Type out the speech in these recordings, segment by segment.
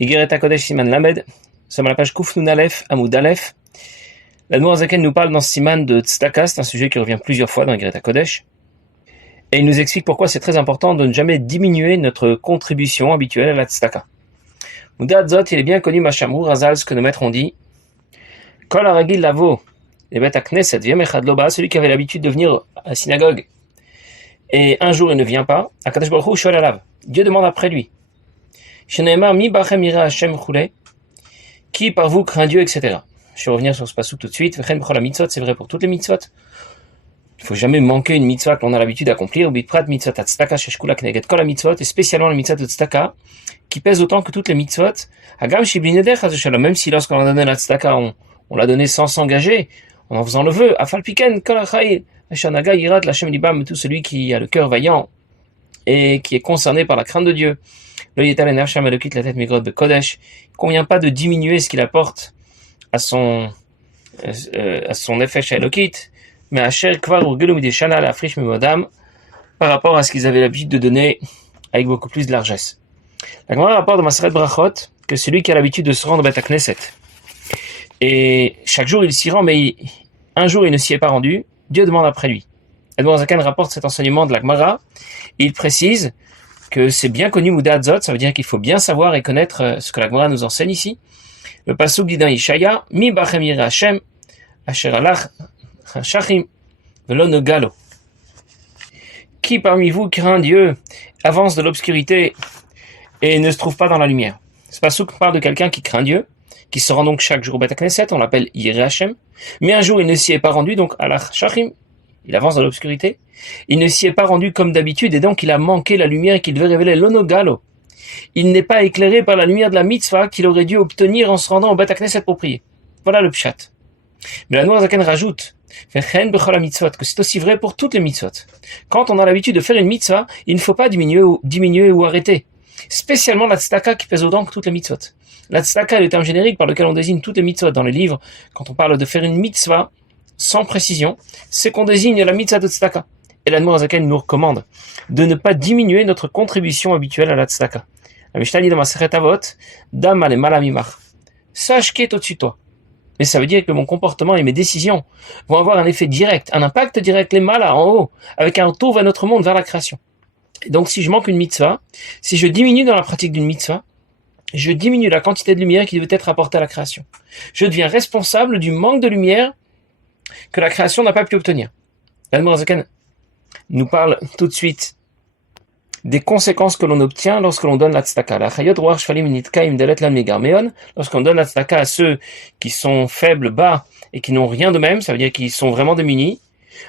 Igeret HaKodesh Siman Lamed, sommes à la page Kouf Nun Aleph, Hamoud Aleph. L'Admour Hazaken nous parle dans ce Siman de Tzedaka, c'est un sujet qui revient plusieurs fois dans Igeret HaKodesh. Et il nous explique pourquoi c'est très important de ne jamais diminuer notre contribution habituelle à la Tzedaka. Mouda Zot, il est bien connu, Machamrou, Razal, ce que nos maîtres ont dit. Kol Aragil Lavo, les bêtes à Knesset, Viem Echad Loba, celui qui avait l'habitude de venir à la synagogue, et un jour il ne vient pas, Akadosh Baruch Hu Shol Alav, Dieu demande après lui. Sheneemar mi bachem ira Hashem chule, qui par vous craint Dieu, etc. Je vais revenir sur ce passouk tout de suite. V'chen b'chol mitzvot, c'est vrai pour toutes les mitzvot. Il faut jamais manquer une mitzvah que l'on a l'habitude d'accomplir. B'prat mitzvot tzedaka sheshkula kneget kol mitzvot, et spécialement la mitzvah de tzedaka, qui pèse autant que toutes les mitzvot. Hagam shibli neder chas v'shalom, même si lorsqu'on a donné la tzedaka, on l'a donné sans s'engager, en faisant le vœu. Afal piken kol achayil, ashanaga yirat l'Hashem libam, tout celui qui a le cœur vaillant et qui est concerné par la crainte de Dieu. Le Yetal Enarsham Elokit la tête migrot de Kodesh, il ne convient pas de diminuer ce qu'il apporte à son effet chez Elokit, mais à Cher Kvar ou Gelum des Shana la friche Mimodam, par rapport à ce qu'ils avaient l'habitude de donner avec beaucoup plus de largesse. La Gemara rapporte dans Maseret Brachot que celui qui a l'habitude de se rendre au Beth Knesset, et chaque jour il s'y rend, mais un jour il ne s'y est pas rendu, Dieu demande après lui. Admor Zaken rapporte cet enseignement de la Gemara, et il précise que c'est bien connu Mouda Zot, ça veut dire qu'il faut bien savoir et connaître ce que la Gemara nous enseigne ici. Le pasuk dit dans Yeshaya, Mi bachem yira Hashem, asher alach shachim, velo negalo. Qui parmi vous craint Dieu, avance de l'obscurité et ne se trouve pas dans la lumière. Ce pasuk parle de quelqu'un qui craint Dieu, qui se rend donc chaque jour au Beth Knesset, on l'appelle Yira Hashem, mais un jour il ne s'y est pas rendu, donc alach shachim, il avance dans l'obscurité. Il ne s'y est pas rendu comme d'habitude et donc il a manqué la lumière qu'il devait révéler, l'onogalo. Il n'est pas éclairé par la lumière de la mitzvah qu'il aurait dû obtenir en se rendant au Beth Knesset pour prier. Voilà le pshat. Mais la Noazaken rajoute que c'est aussi vrai pour toutes les mitzvot. Quand on a l'habitude de faire une mitzvah, il ne faut pas diminuer ou arrêter. Spécialement la tzedaka qui pèse autant que toutes les mitzvot. La tzedaka est le terme générique par lequel on désigne toutes les mitzvot dans les livres. Quand on parle de faire une mitzvah sans précision, c'est qu'on désigne la mitzvah de tzedaka. Et l'Admor Hazaken nous recommande de ne pas diminuer notre contribution habituelle à la tzedaka. La Mishnah dit dans Masechet Avot, Dam ale malamimach. Sache qui est au-dessus de toi. Mais ça veut dire que mon comportement et mes décisions vont avoir un effet direct, un impact direct, les malas en haut, avec un retour vers notre monde, vers la création. Et donc si je manque une mitzvah, si je diminue dans la pratique d'une mitzvah, je diminue la quantité de lumière qui devait être apportée à la création. Je deviens responsable du manque de lumière que la création n'a pas pu obtenir. L'Admor Hazaken nous parle tout de suite des conséquences que l'on obtient lorsque l'on donne la tzedaka. Lorsqu'on donne la tzedaka à ceux qui sont faibles, bas, et qui n'ont rien de même, ça veut dire qu'ils sont vraiment démunis.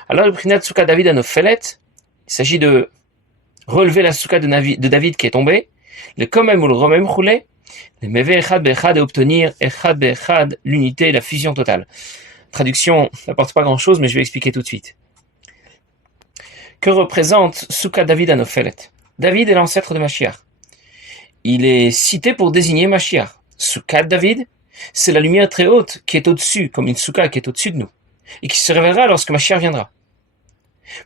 Alors, le prinat souka David anofelet, il s'agit de relever la souka de David qui est tombée, le komem ou le romem roulé, le meve echad be'echad et obtenir echad be'echad, l'unité, la fusion totale. Traduction n'apporte pas grand chose, mais je vais expliquer tout de suite. Que représente Souka David Anofelet? David est l'ancêtre de Mashiach. Il est cité pour désigner Mashiach. Souka David, c'est la lumière très haute qui est au-dessus, comme une souka qui est au-dessus de nous, et qui se révélera lorsque Mashiach viendra.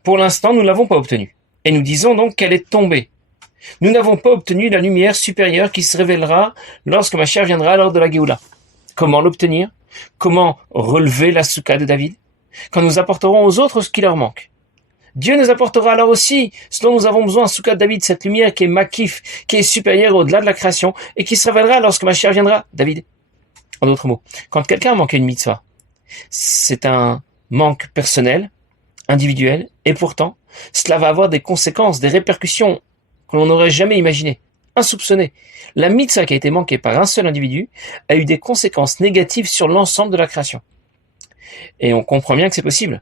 Pour l'instant, nous ne l'avons pas obtenue. Et nous disons donc qu'elle est tombée. Nous n'avons pas obtenu la lumière supérieure qui se révélera lorsque Mashiach viendra lors de la Géoula. Comment l'obtenir? Comment relever la souka de David? Quand nous apporterons aux autres ce qui leur manque. Dieu nous apportera alors aussi ce dont nous avons besoin, souka de David, cette lumière qui est makif, qui est supérieure au-delà de la création et qui se révélera lorsque Mashiach viendra, David. En d'autres mots, quand quelqu'un a manqué une mitzvah, c'est un manque personnel, individuel, et pourtant, cela va avoir des conséquences, des répercussions que l'on n'aurait jamais imaginées, insoupçonnées. La mitzvah qui a été manquée par un seul individu a eu des conséquences négatives sur l'ensemble de la création. Et on comprend bien que c'est possible.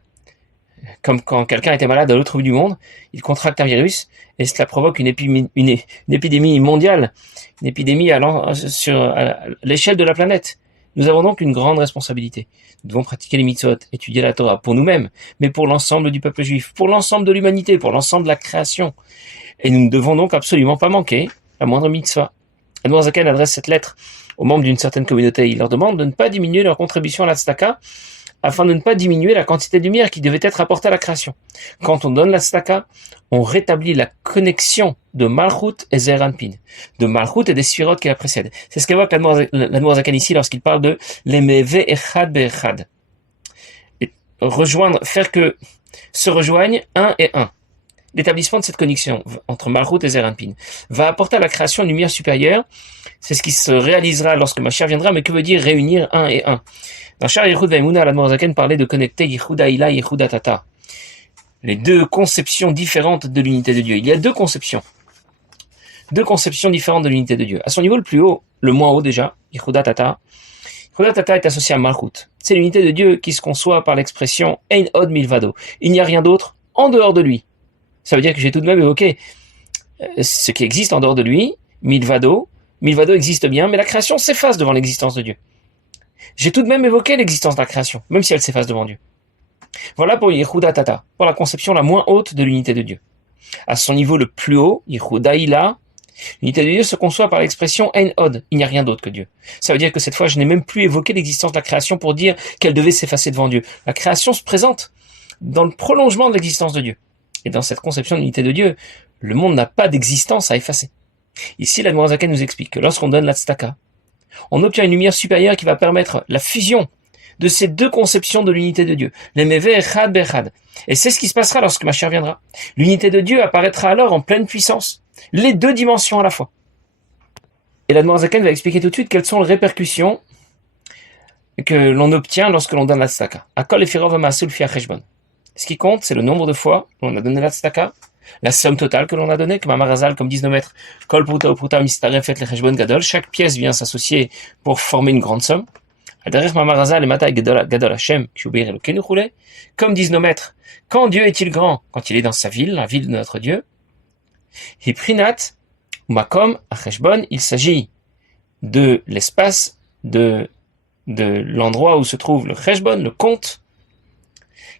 Comme quand quelqu'un était malade à l'autre bout du monde, il contracte un virus et cela provoque une épidémie mondiale, une épidémie sur l'échelle de la planète. Nous avons donc une grande responsabilité. Nous devons pratiquer les mitzvot, étudier la Torah pour nous-mêmes, mais pour l'ensemble du peuple juif, pour l'ensemble de l'humanité, pour l'ensemble de la création. Et nous ne devons donc absolument pas manquer la moindre mitzvah. Admor Zaken adresse cette lettre aux membres d'une certaine communauté. Il leur demande de ne pas diminuer leur contribution à la tzedaka afin de ne pas diminuer la quantité de lumière qui devait être apportée à la création. Quand on donne la tzedaka, on rétablit la connexion de Malchut et Zeir Anpin, de Malchut et des Sphirot qui la précèdent. C'est ce qu'évoque l'Admour Zaken ici lorsqu'il parle de l'Emeve Echad Be'echad. Rejoindre, faire que se rejoignent un et un. L'établissement de cette connexion entre Malchut et Zeir Anpin va apporter à la création une lumière supérieure. C'est ce qui se réalisera lorsque Mashiach viendra, mais que veut dire réunir un et un? Dans Shar Yichud Ve'emunah, l'Admour Zaken parlait de connecter Yichud Ha'ila et Yichud Ha'tata. Les deux conceptions différentes de l'unité de Dieu. Il y a deux conceptions différentes de l'unité de Dieu. À son niveau le plus haut, le moins haut déjà, Yichud Ha'tata. Yichud Ha'tata est associé à Malchut. C'est l'unité de Dieu qui se conçoit par l'expression Ein Od Milvado. Il n'y a rien d'autre en dehors de lui. Ça veut dire que j'ai tout de même évoqué ce qui existe en dehors de lui, Milvado. Milvado existe bien, mais la création s'efface devant l'existence de Dieu. J'ai tout de même évoqué l'existence de la création, même si elle s'efface devant Dieu. Voilà pour Yichud Ha'tata, pour la conception la moins haute de l'unité de Dieu. À son niveau le plus haut, Yichud Ha'ila, l'unité de Dieu se conçoit par l'expression Ein Od, il n'y a rien d'autre que Dieu. Ça veut dire que cette fois, je n'ai même plus évoqué l'existence de la création pour dire qu'elle devait s'effacer devant Dieu. La création se présente dans le prolongement de l'existence de Dieu. Et dans cette conception d'unité de Dieu, le monde n'a pas d'existence à effacer. Ici, l'Admour Zaken nous explique que lorsqu'on donne la tzedaka, on obtient une lumière supérieure qui va permettre la fusion de ces deux conceptions de l'unité de Dieu. L'Emeve Echad Be'echad. Et c'est ce qui se passera lorsque Mashiach viendra. L'unité de Dieu apparaîtra alors en pleine puissance. Les deux dimensions à la fois. Et l'Admour Zaken va expliquer tout de suite quelles sont les répercussions que l'on obtient lorsque l'on donne la tzedaka. Akol Efirov Ma'asul Fi HaCheshbon. Ce qui compte, c'est le nombre de fois où on a donné la tzedaka, la somme totale que l'on a donnée, comme un marazal, comme disent nos maîtres, Kol Pruta Pruta Mistarefet Le Cheshbon Gadol. Chaque pièce vient s'associer pour former une grande somme. Derrière Mamarazal et Matai Gadol Hashem, Shubeir Elokeinu Chule. Comme disent nos maîtres, quand Dieu est-il grand? Quand il est dans sa ville, la ville de notre Dieu. Hiprinat, Makom, Acheshbon, il s'agit de l'espace, de l'endroit où se trouve le Cheshbon, le compte.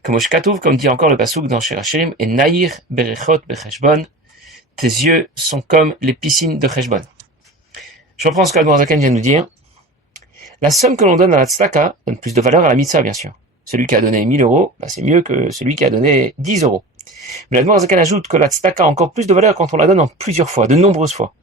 Comme dit encore le pasuk dans Shirachirim, et Naïr Berechot Becheshbon, tes yeux sont comme les piscines de Cheshbon. Je reprends ce qu'Admour Zaken vient de nous dire. La somme que l'on donne à la tzedaka donne plus de valeur à la mitzvah, bien sûr. Celui qui a donné 1000 euros, c'est mieux que celui qui a donné 10 euros. Mais l'Admour Zaken ajoute que la tzedaka a encore plus de valeur quand on la donne en plusieurs fois, de nombreuses fois.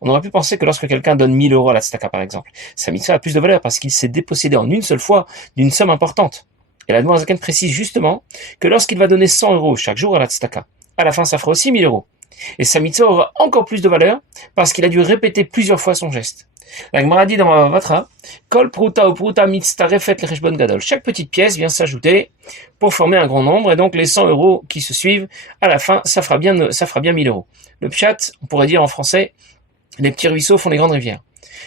On aurait pu penser que lorsque quelqu'un donne 1000 euros à la tzedaka, par exemple, sa mitzvah a plus de valeur parce qu'il s'est dépossédé en une seule fois d'une somme importante. Et l'Admour Zaken précise justement que lorsqu'il va donner 100 euros chaque jour à la tzedaka, à la fin ça fera aussi 1000 euros. Et sa mitzvah aura encore plus de valeur parce qu'il a dû répéter plusieurs fois son geste. La Gemara dit dans Bava Batra, Kol Pruta ou Pruta Mitztarefet Le Cheshbon Gadol. Chaque petite pièce vient s'ajouter pour former un grand nombre, et donc les 100 euros qui se suivent, à la fin, ça fera bien 1000 euros. Le pshat, on pourrait dire en français, les petits ruisseaux font les grandes rivières.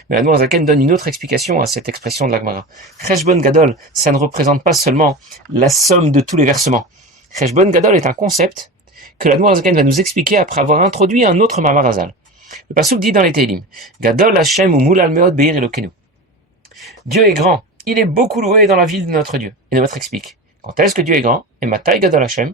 Mais l'Admour Zaken donne une autre explication à cette expression de la Gemara. Cheshbon Gadol, ça ne représente pas seulement la somme de tous les versements. Cheshbon Gadol est un concept que l'Admour Zaken va nous expliquer après avoir introduit un autre Mamarazal. Le pasuk dit dans les Teilim, Gadol Hashem ou Moulal Meod Beir Elokeinu. Dieu est grand, il est beaucoup loué dans la ville de notre Dieu. Et notre explique, quand est-ce que Dieu est grand? Et Matai Gadol Hashem,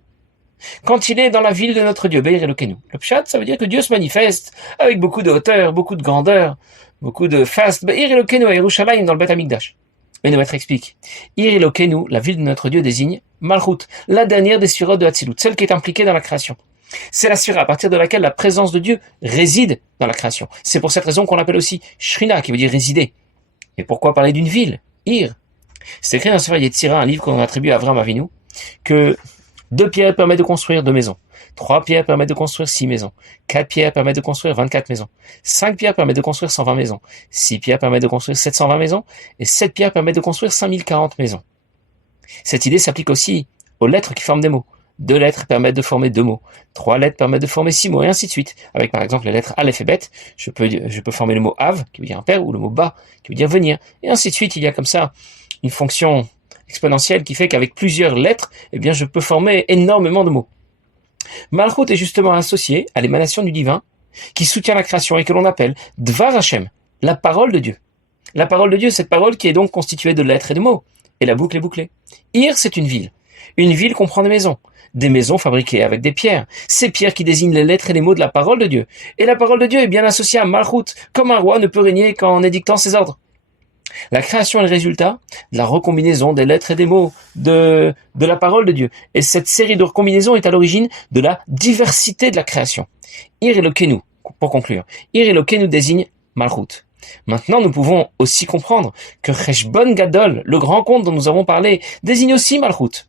quand il est dans la ville de notre Dieu, Beir Elokeinu. Le pshat, ça veut dire que Dieu se manifeste avec beaucoup de hauteur, beaucoup de grandeur, beaucoup de faste, Beir Elokeinu à Yerushalayim dans le Beth Amikdash. Mais notre maître explique, Ir Elokeinu, la ville de notre Dieu désigne Malchut, la dernière des sphirotes de Hatzilut, celle qui est impliquée dans la création. C'est la sphira à partir de laquelle la présence de Dieu réside dans la création. C'est pour cette raison qu'on l'appelle aussi Shrina, qui veut dire résider. Et pourquoi parler d'une ville? Ir. C'est écrit dans le Sefer Yetzira, un livre qu'on attribue à Avraham Avinu, que 2 pierres permettent de construire 2 maisons. 3 pierres permettent de construire 6 maisons. 4 pierres permettent de construire 24 maisons. 5 pierres permettent de construire 120 maisons. 6 pierres permettent de construire 720 maisons. Et 7 pierres permettent de construire 5040 maisons. Cette idée s'applique aussi aux lettres qui forment des mots. 2 lettres permettent de former 2 mots. 3 lettres permettent de former 6 mots, et ainsi de suite. Avec par exemple les lettres Aleph et Bet, je peux former le mot Av, qui veut dire un père, ou le mot Ba, qui veut dire venir. Et ainsi de suite, il y a comme ça une fonction exponentielle qui fait qu'avec plusieurs lettres, eh bien, je peux former énormément de mots. Malchut est justement associé à l'émanation du divin, qui soutient la création et que l'on appelle Dvar Hashem, la parole de Dieu. La parole de Dieu, cette parole qui est donc constituée de lettres et de mots. Et la boucle est bouclée. Ir, c'est une ville. Une ville comprend des maisons fabriquées avec des pierres. Ces pierres qui désignent les lettres et les mots de la parole de Dieu. Et la parole de Dieu est bien associée à Malchut, comme un roi ne peut régner qu'en édictant ses ordres. La création est le résultat de la recombinaison des lettres et des mots de la parole de Dieu. Et cette série de recombinaisons est à l'origine de la diversité de la création. Ir Elokeinu, pour conclure. Ir Elokeinu désigne Malchut. Maintenant, nous pouvons aussi comprendre que Cheshbon Gadol, le grand compte dont nous avons parlé, désigne aussi Malchut.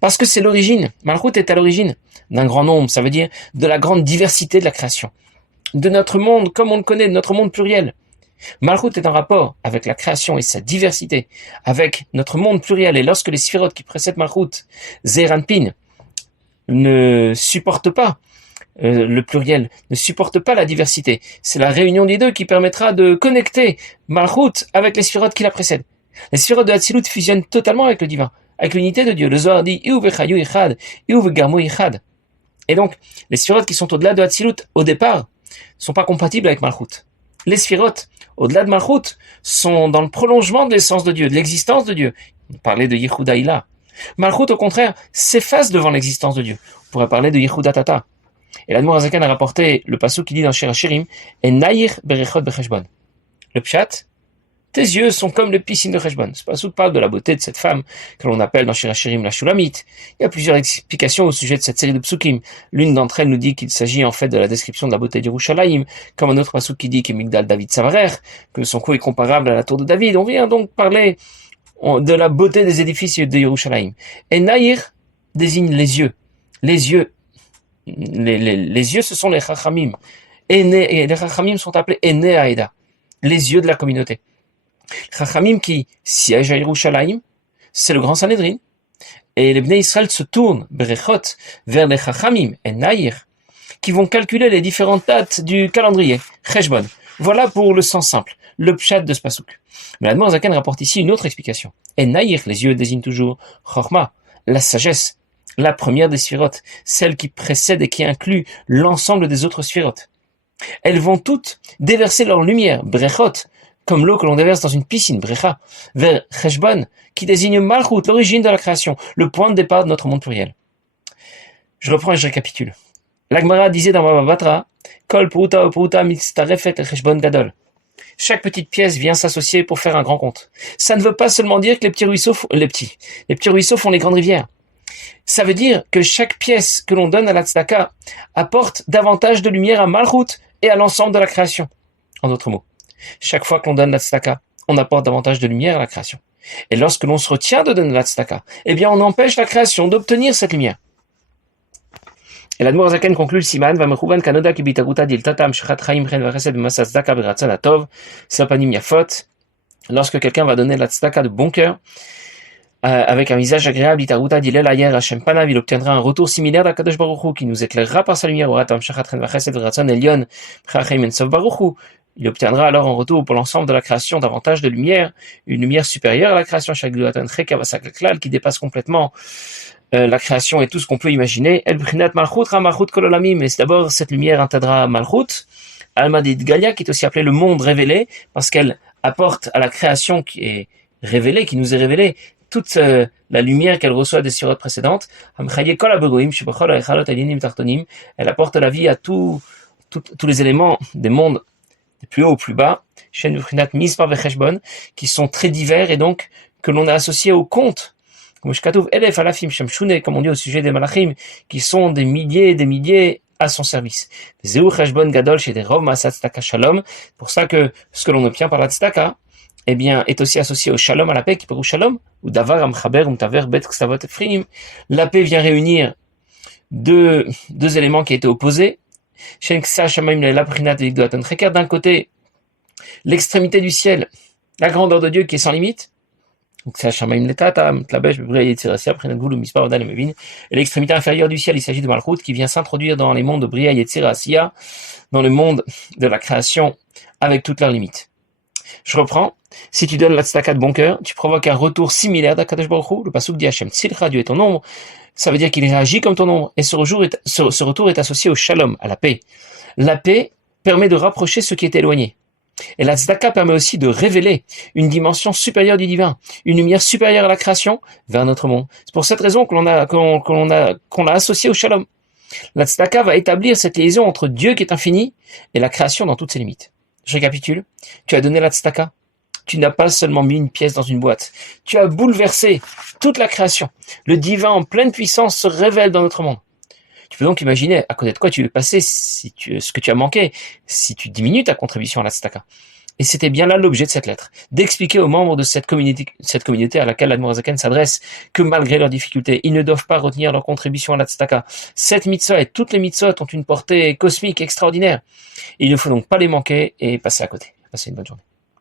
Parce que c'est l'origine. Malchut est à l'origine d'un grand nombre, ça veut dire de la grande diversité de la création. De notre monde, comme on le connaît, de notre monde pluriel. Malchut est en rapport avec la création et sa diversité, avec notre monde pluriel. Et lorsque les sphirotes qui précèdent Malchut, Zeir Anpin, ne supportent pas le pluriel, ne supportent pas la diversité, c'est la réunion des deux qui permettra de connecter Malchut avec les sphirotes qui la précèdent. Les sphirotes de Hatzilut fusionnent totalement avec le divin, avec l'unité de Dieu. Le Zohar dit Iu vechayu ichad, Iu vegarmu ichad. Et donc, les sphirotes qui sont au-delà de Hatzilut, au départ, sont pas compatibles avec Malchut. Les sphirotes, au-delà de Malchut, sont dans le prolongement de l'essence de Dieu, de l'existence de Dieu. On parlait de Yehuda Ila. Malchut, au contraire, s'efface devant l'existence de Dieu. On pourrait parler de Yehuda Tata. Et l'Admor Hazaken a rapporté le passage qui dit dans Shir HaShirim, « Et naïr berechot becheshbon » Le pshat, tes yeux sont comme les piscines de Cheshbon. Ce passage parle de la beauté de cette femme que l'on appelle dans Shir HaShirim la Shulamite. Il y a plusieurs explications au sujet de cette série de psukim. L'une d'entre elles nous dit qu'il s'agit en fait de la description de la beauté d'Yerushalayim, comme un autre passage qui dit que Migdal David Savarer, que son cou est comparable à la tour de David. On vient donc parler de la beauté des édifices de Yerushalayim. Et Naïr désigne les yeux. Les yeux, les yeux, ce sont les Chachamim. Et les Chachamim sont appelés Ene Aeda, les yeux de la communauté. Chachamim qui siègent à Yerushalayim, c'est le grand Sanhedrin. Et les Bnei Israël se tournent, Berechot, vers les Chachamim et Naïr, qui vont calculer les différentes dates du calendrier, Cheshbon. Voilà pour le sens simple, le pshat de ce pasouk. Mais l'Admor Zaken rapporte ici une autre explication. Et Naïr, les yeux désignent toujours Chorma, la sagesse, la première des sphirotes, celle qui précède et qui inclut l'ensemble des autres sphirotes. Elles vont toutes déverser leur lumière, Brechot, comme l'eau que l'on déverse dans une piscine, Brecha, vers Cheshbon, qui désigne Malchut, l'origine de la création, le point de départ de notre monde pluriel. Je reprends et je récapitule. L'Agmara disait dans Baba Batra, Kol Pruta o Pruta mitztarefet el Cheshbon Gadol. Chaque petite pièce vient s'associer pour faire un grand compte. Ça ne veut pas seulement dire que les petits ruisseaux font les grandes rivières. Ça veut dire que chaque pièce que l'on donne à la tzedaka apporte davantage de lumière à Malchut et à l'ensemble de la création. En d'autres mots, chaque fois que l'on donne la tzedaka, on apporte davantage de lumière à la création. Et lorsque l'on se retient de donner la tzedaka, eh bien on empêche la création d'obtenir cette lumière. Et l'Admor Zaken conclut le siman, Vamechouvan kanoda ki bitaguta dil tatam shchat chaim chen vachesed b'masas tzedaka b'ratzon atov, sapanim yafot. Lorsque quelqu'un va donner la tzedaka de bon cœur, avec un visage agréable, Itaruta dilel ayer Hashem panav, il obtiendra un retour similaire d'Akadosh Baruch Hu, qui nous éclairera par sa lumière. Oratam shachat chen vachesed v'ratzon elyon p'chachem ensof Baruch Hu. Il obtiendra alors en retour pour l'ensemble de la création davantage de lumière, une lumière supérieure à la création, qui dépasse complètement la création et tout ce qu'on peut imaginer. El Brinat Malchut Ra Malchut Kol Olamim. Mais d'abord, cette lumière atteindra Malchut, Alma Galia, qui est aussi appelée le monde révélé, parce qu'elle apporte à la création qui est révélée, qui nous est révélée, toute la lumière qu'elle reçoit des sirotes précédentes. Elle apporte la vie à tous les éléments des mondes, des plus hauts au plus bas, qui sont très divers et donc que l'on a associés au compte. Comme on dit au sujet des malachim, qui sont des milliers et des milliers à son service. C'est pour ça que ce que l'on obtient par la tzedaka, eh bien, est aussi associé au shalom, à la paix, qui peut shalom, ou davar amchaber umtaver bet ksavot efrim. La paix vient réunir deux éléments qui étaient opposés. D'un côté, l'extrémité du ciel, la grandeur de Dieu qui est sans limite, et l'extrémité inférieure du ciel, il s'agit de Malchut, qui vient s'introduire dans les mondes de Bria Yetzir Asiya, dans le monde de la création, avec toutes leurs limites. Je reprends. Si tu donnes la tzedaka de bon cœur, tu provoques un retour similaire d'Akadosh Baruch Hu. Le pasuk dit Hashem Tzilcha, Dieu est ton ombre. Ça veut dire qu'il réagit comme ton ombre. Et ce retour est associé au shalom, à la paix. La paix permet de rapprocher ce qui est éloigné. Et la tzedaka permet aussi de révéler une dimension supérieure du divin, une lumière supérieure à la création vers notre monde. C'est pour cette raison qu'on l'a associé au shalom. La tzedaka va établir cette liaison entre Dieu qui est infini et la création dans toutes ses limites. Je récapitule. Tu as donné la tzedaka. Tu n'as pas seulement mis une pièce dans une boîte, tu as bouleversé toute la création. Le divin en pleine puissance se révèle dans notre monde. Tu peux donc imaginer à côté de quoi tu veux passer ce que tu as manqué, si tu diminues ta contribution à la tzedaka. Et c'était bien là l'objet de cette lettre, d'expliquer aux membres de cette communauté à laquelle l'Admorazaken s'adresse que malgré leurs difficultés, ils ne doivent pas retenir leur contribution à la tzedaka. Cette mitzvah et toutes les mitzvot ont une portée cosmique extraordinaire. Il ne faut donc pas les manquer et passer à côté. Passez une bonne journée.